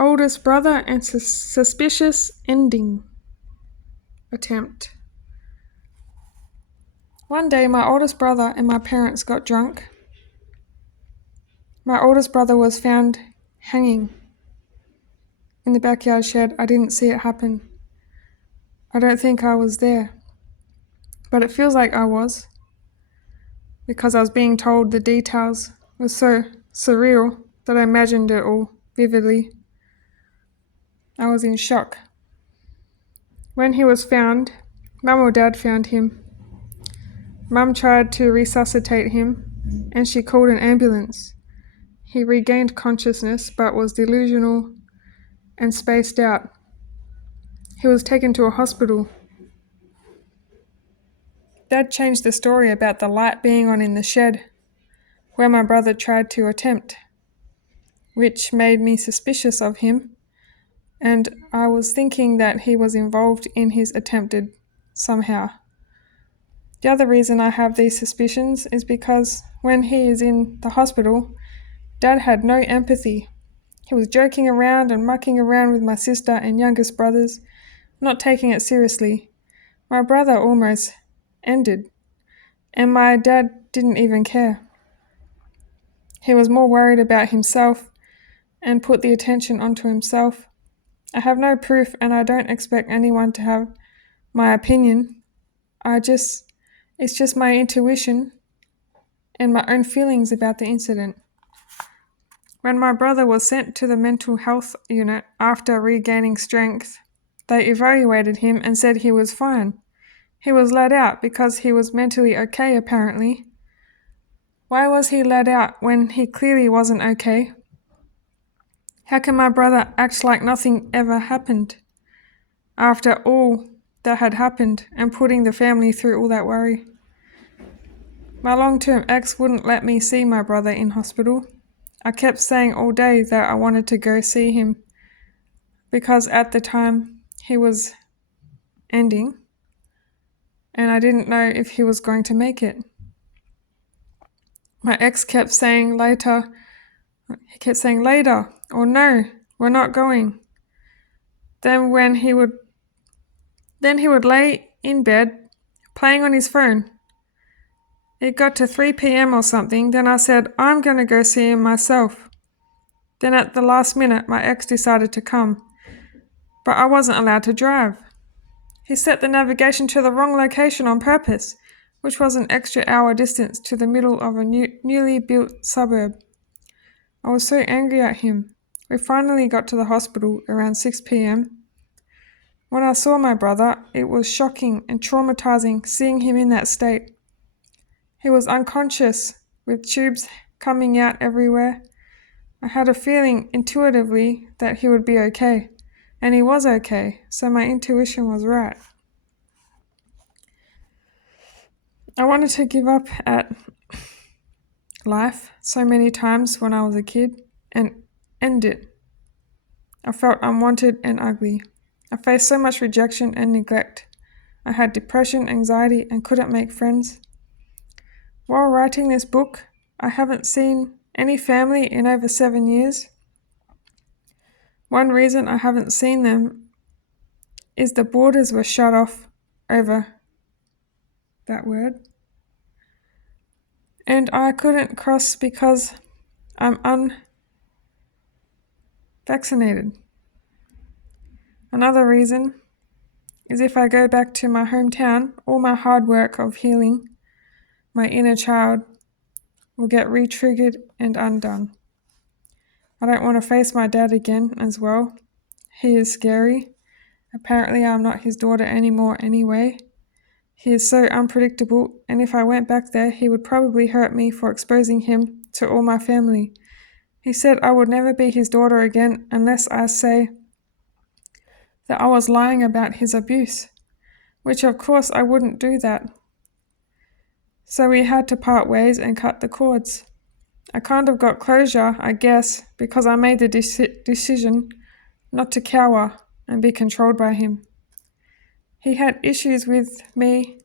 Oldest brother and suspicious ending attempt. One day, my oldest brother and my parents got drunk. My oldest brother was found hanging in the backyard shed. I didn't see it happen. I don't think I was there, but it feels like I was because I was being told the details. It was so surreal that I imagined it all vividly. I was in shock. When he was found, Mum or Dad found him. Mum tried to resuscitate him and she called an ambulance. He regained consciousness but was delusional and spaced out. He was taken to a hospital. Dad changed the story about the light being on in the shed where my brother tried to attempt, which made me suspicious of him, and I was thinking that he was involved in his attempted somehow. The other reason I have these suspicions is because when he is in the hospital, Dad had no empathy. He was joking around and mucking around with my sister and youngest brothers, not taking it seriously. My brother almost ended, and my dad didn't even care. He was more worried about himself and put the attention onto himself. I have no proof and I don't expect anyone to have my opinion. It's just my intuition and my own feelings about the incident. When my brother was sent to the mental health unit after regaining strength, they evaluated him and said he was fine. He was let out because he was mentally okay, apparently. Why was he let out when he clearly wasn't okay? How can my brother act like nothing ever happened after all that had happened and putting the family through all that worry? My long-term ex wouldn't let me see my brother in hospital. I kept saying all day that I wanted to go see him because at the time he was ending and I didn't know if he was going to make it. My ex kept saying later, or no, we're not going. Then he would lay in bed playing on his phone. It got to 3 p.m. or something, then I said, I'm going to go see him myself. Then at the last minute, my ex decided to come, but I wasn't allowed to drive. He set the navigation to the wrong location on purpose, which was an extra hour distance to the middle of a newly built suburb. I was so angry at him. We finally got to the hospital around 6 p.m. When I saw my brother, it was shocking and traumatizing seeing him in that state. He was unconscious, with tubes coming out everywhere. I had a feeling intuitively that he would be okay, and he was okay, so my intuition was right. I wanted to give up at life so many times when I was a kid and end it. I felt unwanted and ugly. I faced so much rejection and neglect. I had depression, anxiety, and couldn't make friends. While writing this book, I haven't seen any family in over 7 years. One reason I haven't seen them is the borders were shut off over that word. And I couldn't cross because I'm unvaccinated. Another reason is if I go back to my hometown, all my hard work of healing my inner child will get re-triggered and undone. I don't want to face my dad again as well. He is scary. Apparently I'm not his daughter anymore anyway. He is so unpredictable, and if I went back there, he would probably hurt me for exposing him to all my family. He said I would never be his daughter again unless I say that I was lying about his abuse, which of course I wouldn't do that. So we had to part ways and cut the cords. I kind of got closure, I guess, because I made the decision not to cower and be controlled by him. He had issues with me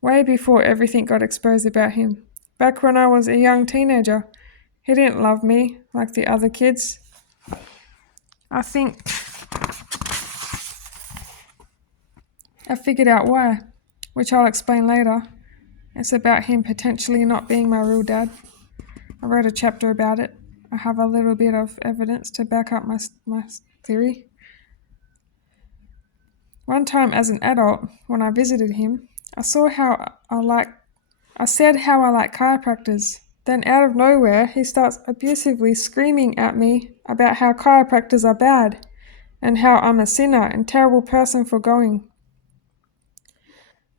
way before everything got exposed about him. Back when I was a young teenager, he didn't love me like the other kids. I think I figured out why, which I'll explain later. It's about him potentially not being my real dad. I wrote a chapter about it. I have a little bit of evidence to back up my theory. One time as an adult, when I visited him, I said how I like chiropractors. Then out of nowhere, he starts abusively screaming at me about how chiropractors are bad and how I'm a sinner and terrible person for going.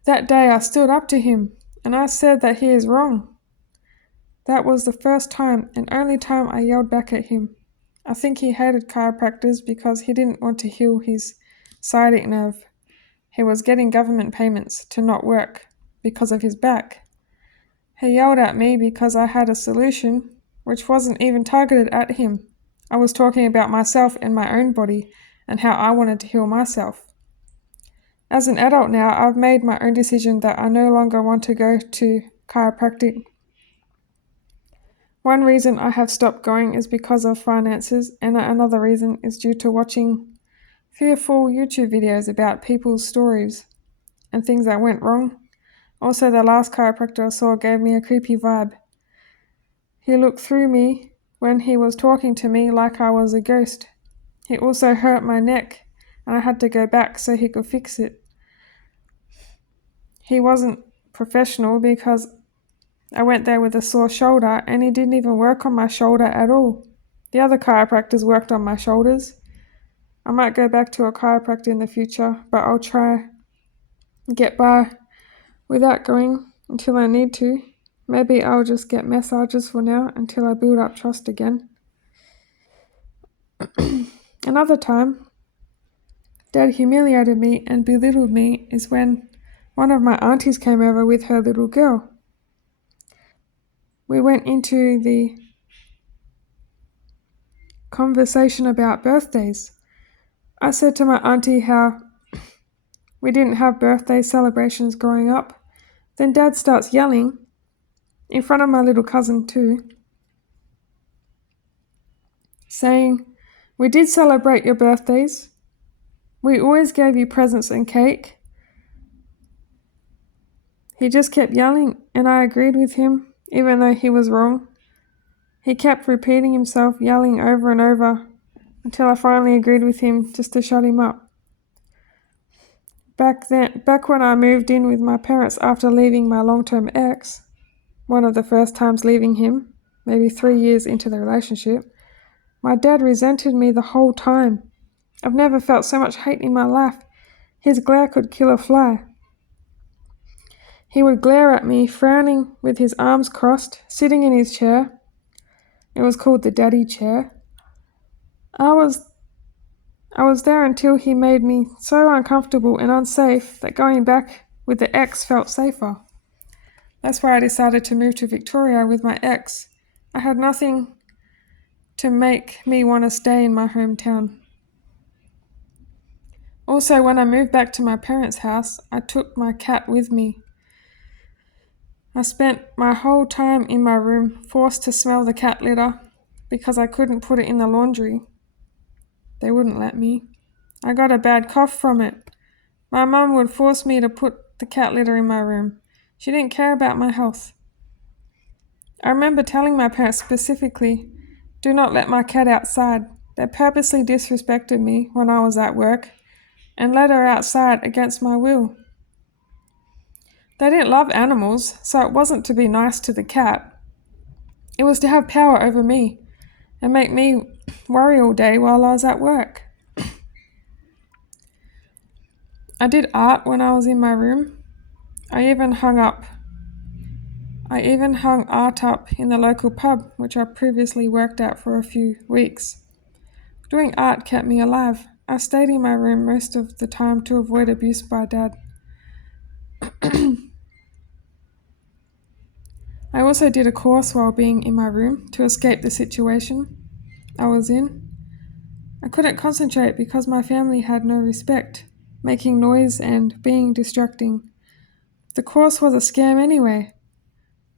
That day I stood up to him and I said that he is wrong. That was the first time and only time I yelled back at him. I think he hated chiropractors because he didn't want to heal his sciatic nerve. He was getting government payments to not work because of his back. He yelled at me because I had a solution which wasn't even targeted at him. I was talking about myself and my own body and how I wanted to heal myself. As an adult now, I've made my own decision that I no longer want to go to chiropractic. One reason I have stopped going is because of finances, and another reason is due to watching fearful YouTube videos about people's stories and things that went wrong. Also, the last chiropractor I saw gave me a creepy vibe. He looked through me when he was talking to me like I was a ghost. He also hurt my neck, and I had to go back so he could fix it. He wasn't professional because I went there with a sore shoulder and he didn't even work on my shoulder at all. The other chiropractors worked on my shoulders. I might go back to a chiropractor in the future, but I'll try and get by without going until I need to. Maybe I'll just get massages for now until I build up trust again. Another time, Dad humiliated me and belittled me is when one of my aunties came over with her little girl. We went into the conversation about birthdays. I said to my auntie how we didn't have birthday celebrations growing up. Then Dad starts yelling, in front of my little cousin too, saying, "We did celebrate your birthdays. We always gave you presents and cake." He just kept yelling and I agreed with him, even though he was wrong. He kept repeating himself, yelling over and over, until I finally agreed with him just to shut him up. Back when I moved in with my parents after leaving my long-term ex, one of the first times leaving him, maybe 3 years into the relationship, my dad resented me the whole time. I've never felt so much hate in my life. His glare could kill a fly. He would glare at me, frowning with his arms crossed, sitting in his chair. It was called the daddy chair. I was there until he made me so uncomfortable and unsafe that going back with the ex felt safer. That's why I decided to move to Victoria with my ex. I had nothing to make me want to stay in my hometown. Also, when I moved back to my parents' house, I took my cat with me. I spent my whole time in my room, forced to smell the cat litter because I couldn't put it in the laundry. They wouldn't let me. I got a bad cough from it. My mum would force me to put the cat litter in my room. She didn't care about my health. I remember telling my parents specifically, "Do not let my cat outside." They purposely disrespected me when I was at work and let her outside against my will. They didn't love animals, so it wasn't to be nice to the cat. It was to have power over me and make me worry all day while I was at work. I did art when I was in my room. I even hung art up in the local pub, which I previously worked at for a few weeks. Doing art kept me alive. I stayed in my room most of the time to avoid abuse by Dad. I also did a course while being in my room to escape the situation I was in. I couldn't concentrate because my family had no respect, making noise and being distracting. The course was a scam anyway.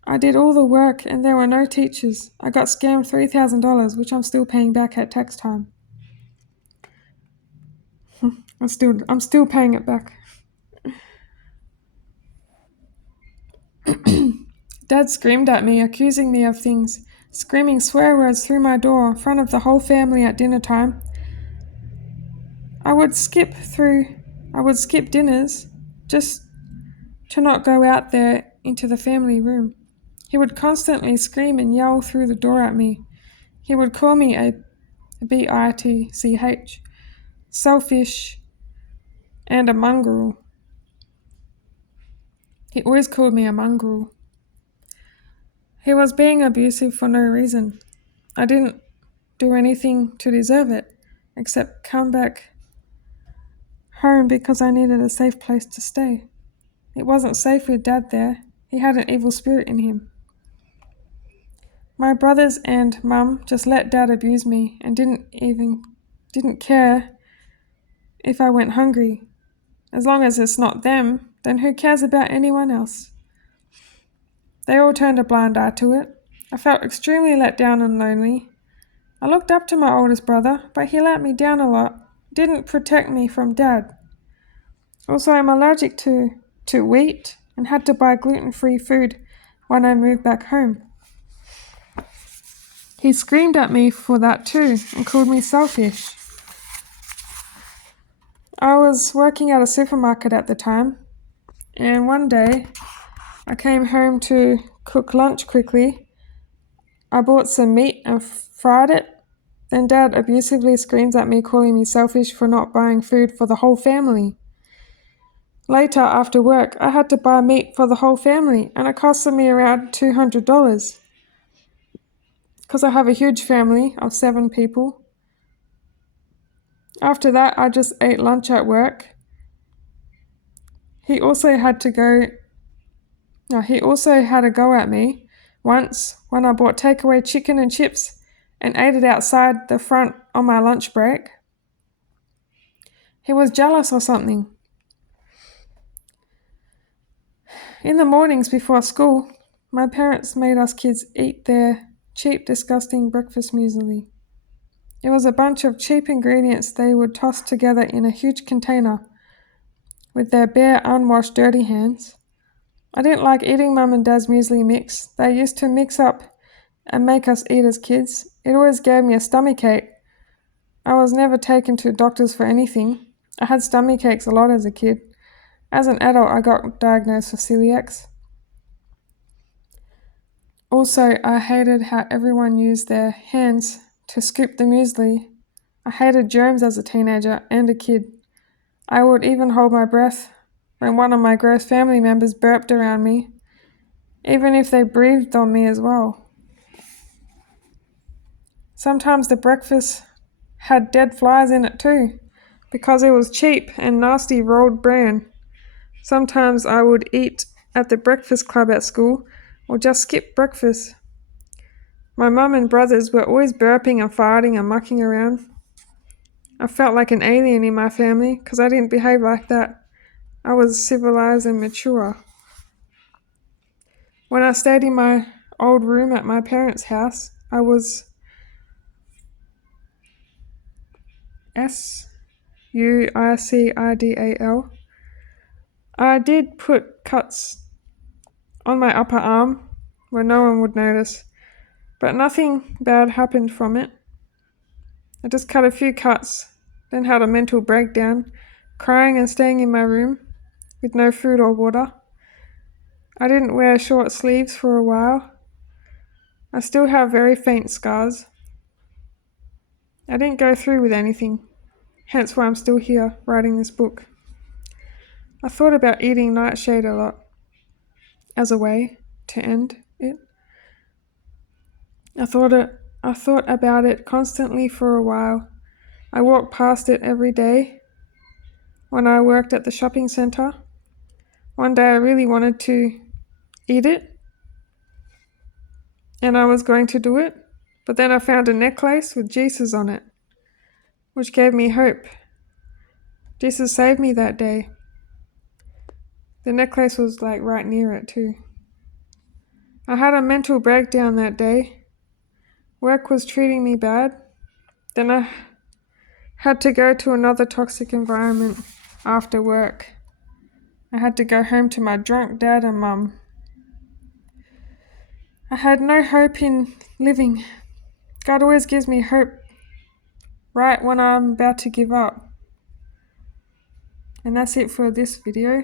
I did all the work and there were no teachers. I got scammed $3,000, which I'm still paying back at tax time. I'm still paying it back. Dad screamed at me, accusing me of things, screaming swear words through my door in front of the whole family at dinner time. I would skip dinners just to not go out there into the family room. He would constantly scream and yell through the door at me. He would call me a bitch, selfish, and a mongrel. He always called me a mongrel. He was being abusive for no reason. I didn't do anything to deserve it, except come back home because I needed a safe place to stay. It wasn't safe with Dad there. He had an evil spirit in him. My brothers and Mum just let Dad abuse me and didn't care if I went hungry. As long as it's not them, then who cares about anyone else? They all turned a blind eye to it. I felt extremely let down and lonely. I looked up to my oldest brother, but he let me down a lot. Didn't protect me from Dad. Also, I'm allergic to wheat and had to buy gluten-free food when I moved back home. He screamed at me for that too and called me selfish. I was working at a supermarket at the time, and one day I came home to cook lunch quickly. I bought some meat and fried it. Then Dad abusively screams at me, calling me selfish for not buying food for the whole family. Later, after work, I had to buy meat for the whole family, and it costed me around $200. Because I have a huge family of 7 people. After that, I just ate lunch at work. He also had a go at me once when I bought takeaway chicken and chips and ate it outside the front on my lunch break. He was jealous or something. In the mornings before school, my parents made us kids eat their cheap, disgusting breakfast muesli. It was a bunch of cheap ingredients they would toss together in a huge container with their bare, unwashed, dirty hands. I didn't like eating Mum and Dad's muesli mix. They used to mix up and make us eat as kids. It always gave me a stomachache. I was never taken to doctors for anything. I had stomach aches a lot as a kid. As an adult, I got diagnosed with celiac. Also, I hated how everyone used their hands to scoop the muesli. I hated germs as a teenager and a kid. I would even hold my breath when one of my gross family members burped around me, even if they breathed on me as well. Sometimes the breakfast had dead flies in it too, because it was cheap and nasty rolled bran. Sometimes I would eat at the breakfast club at school or just skip breakfast. My mum and brothers were always burping and farting and mucking around. I felt like an alien in my family because I didn't behave like that. I was civilized and mature. When I stayed in my old room at my parents' house, I was suicidal. I did put cuts on my upper arm where no one would notice, but nothing bad happened from it. I just cut a few cuts, then had a mental breakdown, crying and staying in my room with no food or water. I didn't wear short sleeves for a while. I still have very faint scars. I didn't go through with anything, hence why I'm still here writing this book. I thought about eating nightshade a lot as a way to end it. I thought about it constantly for a while. I walked past it every day when I worked at the shopping centre. One day I really wanted to eat it, and I was going to do it, but then I found a necklace with Jesus on it, which gave me hope. Jesus saved me that day. The necklace was like right near it too. I had a mental breakdown that day. Work was treating me bad. Then I Had to go to another toxic environment after work. I had to go home to my drunk dad and mum. I had no hope in living. God always gives me hope right when I'm about to give up. And that's it for this video.